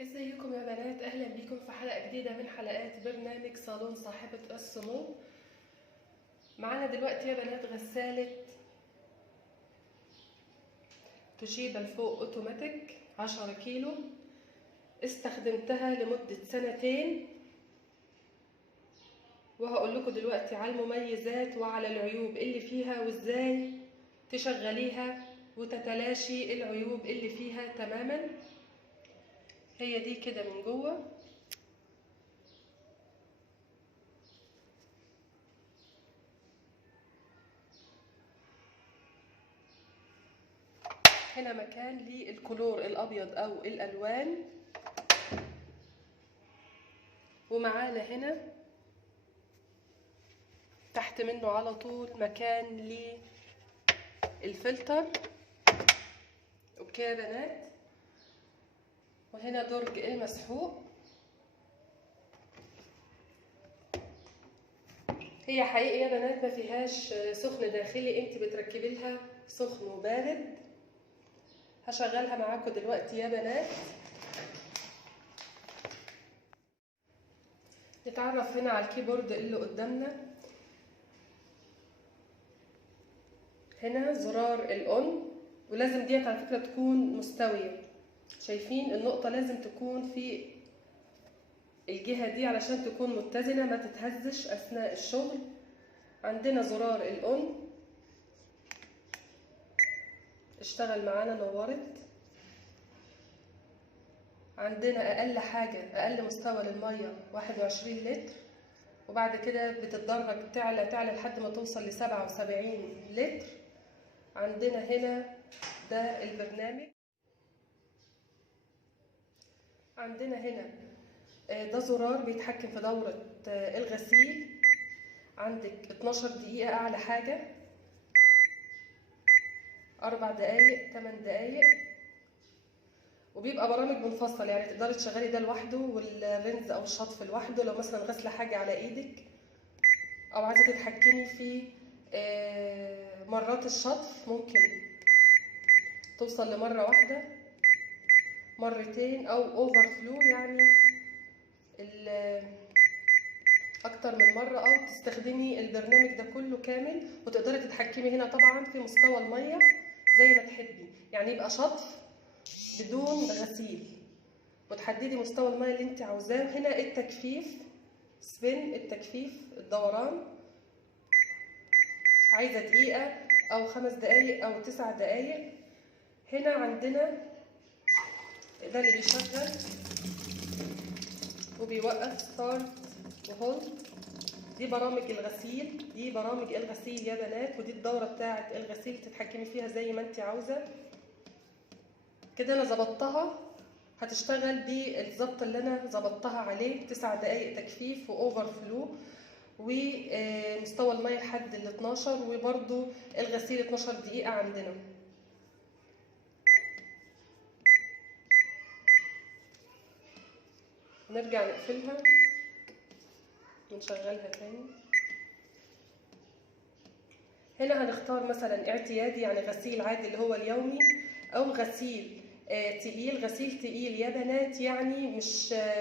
ازيكم يا بنات؟ اهلا بيكم في حلقة جديدة من حلقات برنامج صالون صاحبة السمو. معانا دلوقتي يا بنات غسالة توشيبا الفوق اوتوماتيك 10 كيلو. استخدمتها لمدة 2 سنين، وهقول لكم دلوقتي على المميزات وعلى العيوب اللي فيها وازاي تشغليها وتتلاشي العيوب اللي فيها تماما. هي دي كده من جوه. هنا مكان للكلور الابيض او الالوان، ومعانا هنا تحت منه على طول مكان للفلتر. اوكي يا بنات، وهنا درج المسحوق. هي حقيقي يا بنات ما فيهاش سخن داخلي، انت بتركبي لها سخن وبارد. هشغلها معاكم دلوقتي يا بنات. نتعرف هنا على الكيبورد اللي قدامنا. هنا زرار الاون، ولازم ديت على فكره تكون مستويه. شايفين النقطه لازم تكون في الجهه دي علشان تكون متزنه ما تتهزش اثناء الشغل. عندنا زرار الاون، اشتغل معانا نورت. عندنا اقل حاجه اقل مستوى للميه 21 لتر، وبعد كده بتتدرج تعلى لحد ما توصل ل 77 لتر. عندنا هنا ده البرنامج. عندنا هنا ده زرار بيتحكم في دورة الغسيل. عندك 12 دقيقة أعلى حاجة، 4 دقايق، 8 دقايق، وبيبقى برامج منفصلة، يعني تقدري تشغلي ده لوحده والرنز أو الشطف لوحده لو مثلا غسلة حاجة على إيدك، أو عايزة تتحكمي في مرات الشطف. ممكن توصل لمرة واحدة، مرتين، أو أوفر فلو، يعني اكتر من مرة، او تستخدمي البرنامج ده كله كامل. وتقدري تتحكمي هنا طبعا في مستوى المية زي ما تحبي، يعني يبقى شطف بدون غسيل، وتحددي مستوى المية اللي انت عاوزاه. هنا التجفيف سبين، التجفيف الدوران، عايزة دقيقة او 5 دقايق او 9 دقايق. هنا عندنا ده اللي بيشغل وبيوقف، ستارت وهولد. دي برامج الغسيل، دي برامج الغسيل يا بنات، ودي الدورة بتاعة الغسيل تتحكمي فيها زي ما انت عاوزة. كده انا ظبطتها، هتشتغل بالظبط اللي انا ظبطتها عليه. 9 دقايق تجفيف واوفر فلو، ومستوى المية لحد ال 12، وبرده الغسيل 12 دقيقة عندنا. نرجع نقفلها ونشغلها تاني. هنا هنختار مثلا اعتيادي، يعني غسيل عادي اللي هو اليومي، او غسيل تقيل. غسيل تقيل يا بنات يعني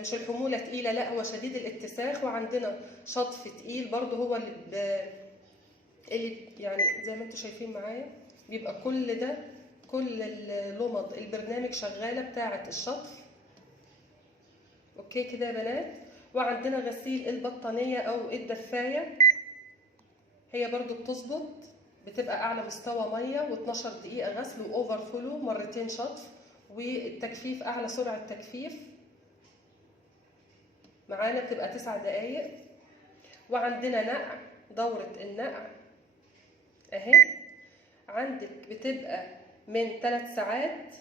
مش الحمولة تقيلة، لا هو شديد الاتساخ. وعندنا شطف تقيل برضو، هو اللي يعني زي ما انتم شايفين معايا بيبقى كل ده، كل اللمض البرنامج شغالة بتاعة الشطف. اوكي كده يا بنات. وعندنا غسيل البطانية او الدفاية، هي برضو بتظبط، بتبقى اعلى مستوى ميه و12 دقيقه غسل واوفر فلو، مرتين شطف، والتجفيف اعلى سرعه تجفيف معانا بتبقى 9 دقايق. وعندنا نقع، دوره النقع اهي عندك بتبقى من 3 ساعات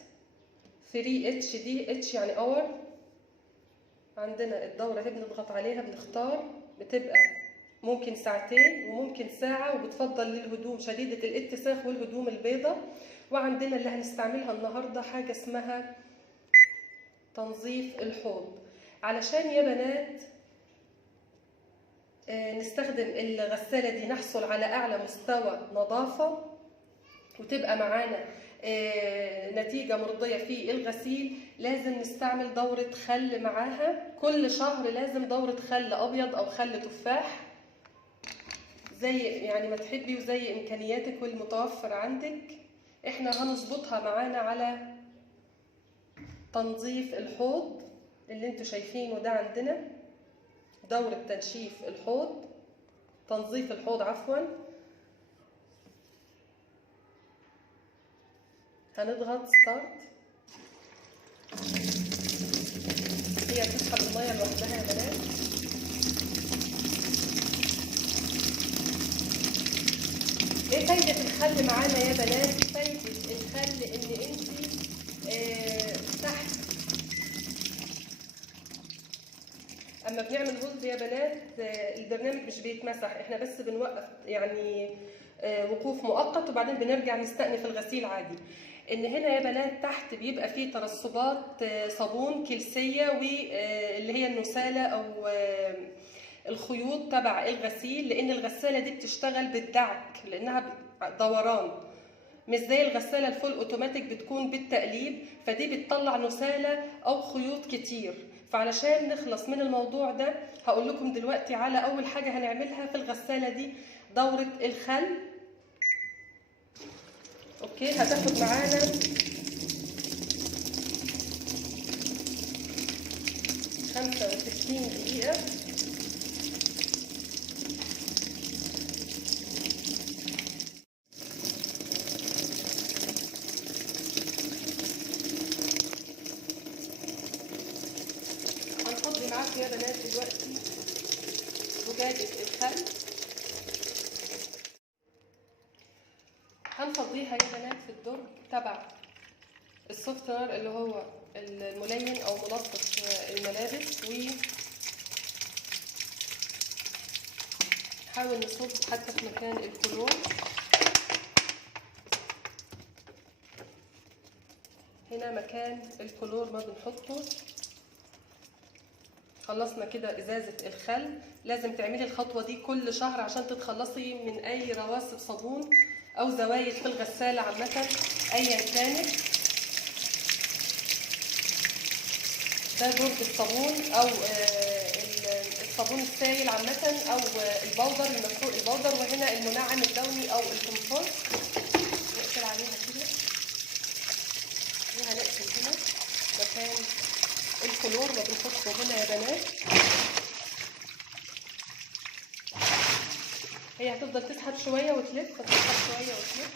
3 اتش دي، اتش يعني اور. عندنا الدوره اهي بنضغط عليها بنختار، بتبقى ممكن ساعتين وممكن ساعة، وبتفضل للهدوم شديدة الاتساخ والهدوم البيضة. وعندنا اللي هنستعملها النهاردة حاجة اسمها تنظيف الحوض، علشان يا بنات نستخدم الغسالة دي نحصل على أعلى مستوى نظافة، وتبقى معانا نتيجة مرضية في الغسيل لازم نستعمل دورة خل معاها. كل شهر لازم دورة خل أبيض أو خل تفاح، زي يعني ما تحبي وزي إمكانياتك والمتوفر عندك. احنا هنظبطها معانا على تنظيف الحوض اللي انتوا شايفينه ده. عندنا دورة تنشيف الحوض، تنظيف الحوض عفوا. هنضغط ستارت، هي بتسحب المية لوحدها يا بنات. ايه فايدة الخل معانا يا بنات؟ فايدة الخل ان انت تحت اما بنعمل رز يا بنات البرنامج مش بيتمسح، احنا بس بنوقف يعني وقوف مؤقت وبعدين بنرجع نستأنف الغسيل عادي. ان هنا يا بنات تحت بيبقى فيه ترسبات صابون كلسية واللي هي النسالة او الخيوط تبع الغسيل، لان الغسالة دي بتشتغل بالدعك لانها دوران، مش زي الغسالة الفول اوتوماتيك بتكون بالتقليب، فدي بتطلع نسالة او خيوط كتير. فعلشان نخلص من الموضوع ده هقول لكم دلوقتي على اول حاجة هنعملها في الغسالة دي، دورة الخل. اوكي، هتاخد معانا 65 دقيقة. هنفضي معاكم يا بنات دلوقتي زجاجة الخل، هنفضيها يا بنات في الدرج تبع السوفتنر اللي هو الملين او ملطف الملابس، ونحاول نصب حتى في مكان الكلور. هنا مكان الكلور ما بنحطه. خلصنا كده ازازة الخل. لازم تعملي الخطوة دي كل شهر عشان تتخلصي من اي رواسب صابون او زوايد في الغسالة عامة ايا كانت. ده درج الصابون او الصابون السائل عامة او البودر المسلوق البودر، وهنا المنعم الدوني او الكمفورت. نقفل عليها كده وهنقفل هنا مكان الكلور ما بنحطه هنا يا بنات. هي هتفضل تسحب شوية وتلف، هتسحب شوية وتلف.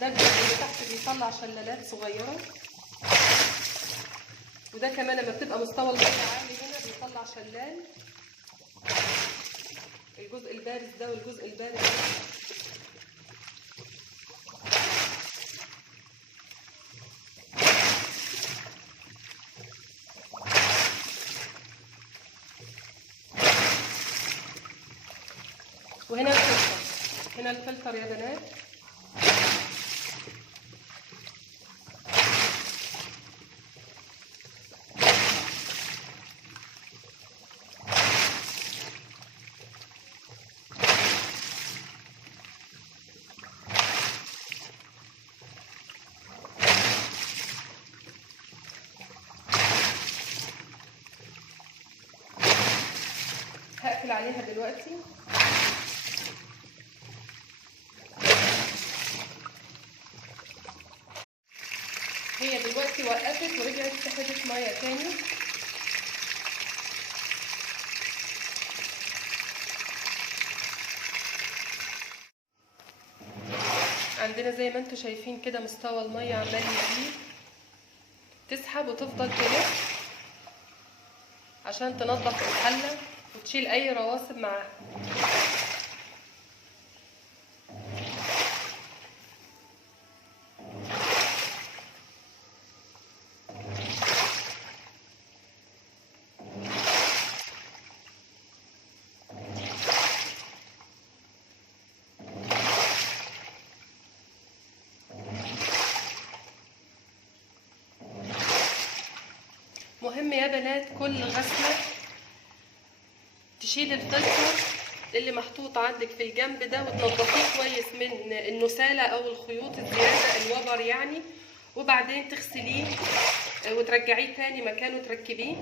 ده الجزء اللي تحت بيطلع شلالات صغيرة، وده كمان لما بتبقى مستوى المية عالي هنا بيطلع شلال. الجزء البارز ده والجزء البارد ده. وهنا الفلتر، هنا الفلتر يا بنات. هقفل عليها دلوقتي. هي دلوقتي وقفت ورجعت سحبت ميه تاني. عندنا زي ما انتم شايفين كده مستوى الميه عمال يزيد، تسحب وتفضل تلف عشان تنظف الحله وتشيل اي رواسب معاها. مهم يا بنات كل غسلة تشيل الفلتر اللي محطوط عندك في الجنب ده وتنضفيه كويس من النسالة او الخيوط الزيادة الوبر يعني، وبعدين تغسليه وترجعيه تاني مكانه تركبيه.